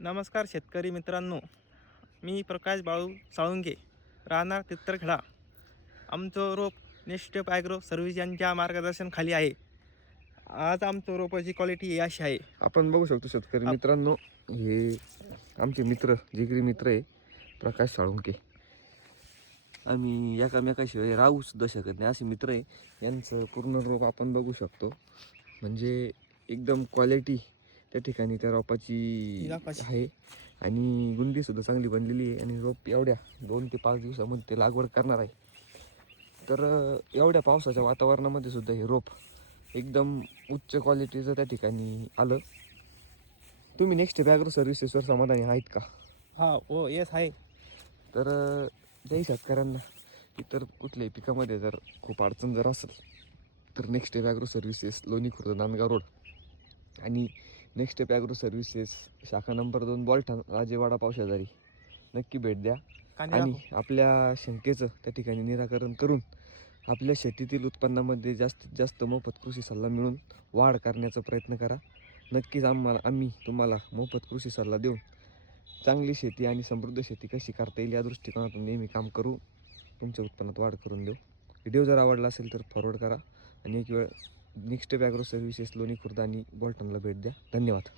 नमस्कार शेतकरी मित्रांनो, मी प्रकाश बाळू साळुंके, राहणार तित्तरखेडा. आमचं रोप नेस्टेप ॲग्रो सर्व्हिस यांच्या मार्गदर्शनाखाली आहे. आज आमचं रोपाची क्वालिटी अशी आहे. आपण बघू शकतो शेतकरी मित्रांनो, हे आमचे मित्र जिगरी मित्र आहे प्रकाश साळुंके. आम्ही एकामेकाशिवाय राहू सुद्धा शकत नाही असे मित्र आहे. यांचं पूर्ण रोप आपण बघू शकतो, म्हणजे एकदम क्वालिटी त्या ठिकाणी त्या रोपाची आहे आणि गुंडीसुद्धा चांगली बनलेली आहे. आणि रोप एवढ्या 2 ते 5 दिवसामध्ये ते लागवड करणार आहे. तर एवढ्या पावसाच्या वातावरणामध्ये सुद्धा हे रोप एकदम उच्च क्वालिटीचं त्या ठिकाणी आलं. तुम्ही नेक्स्ट ॲग्रो सर्व्हिसेसवर समाधानी आहेत का? हो येस आहे. तर त्याही शेतकऱ्यांना इतर कुठल्याही पिकामध्ये जर खूप अडचण जर असेल तर नेक्स्ट ॲग्रो सर्व्हिसेस लोणी खुर्द नांदगाव रोड आणि नेक्स्ट ॲग्रो सर्व्हिसेस शाखा नंबर 2 बॉल्ठण राजेवाडा पावशेजारी नक्की भेट द्या आणि आपल्या शंकेचं त्या ठिकाणी निराकरण करून आपल्या शेतीतील उत्पन्नामध्ये जास्तीत जास्त मोफत कृषी सल्ला मिळून वाढ करण्याचा प्रयत्न करा. नक्कीच आम्ही तुम्हाला मोफत कृषी सल्ला देऊन चांगली शेती आणि समृद्ध शेती कशी करता येईल या दृष्टिकोनातून नेहमी काम करू, तुमच्या उत्पन्नात वाढ करून देऊ. व्हिडिओ जर आवडला असेल तर फॉरवर्ड करा आणि एक वेळ नेक्स्ट ॲग्रो सर्व्हिसेस लोणी खुर्द आणि बॉल्टनला भेट द्या. धन्यवाद.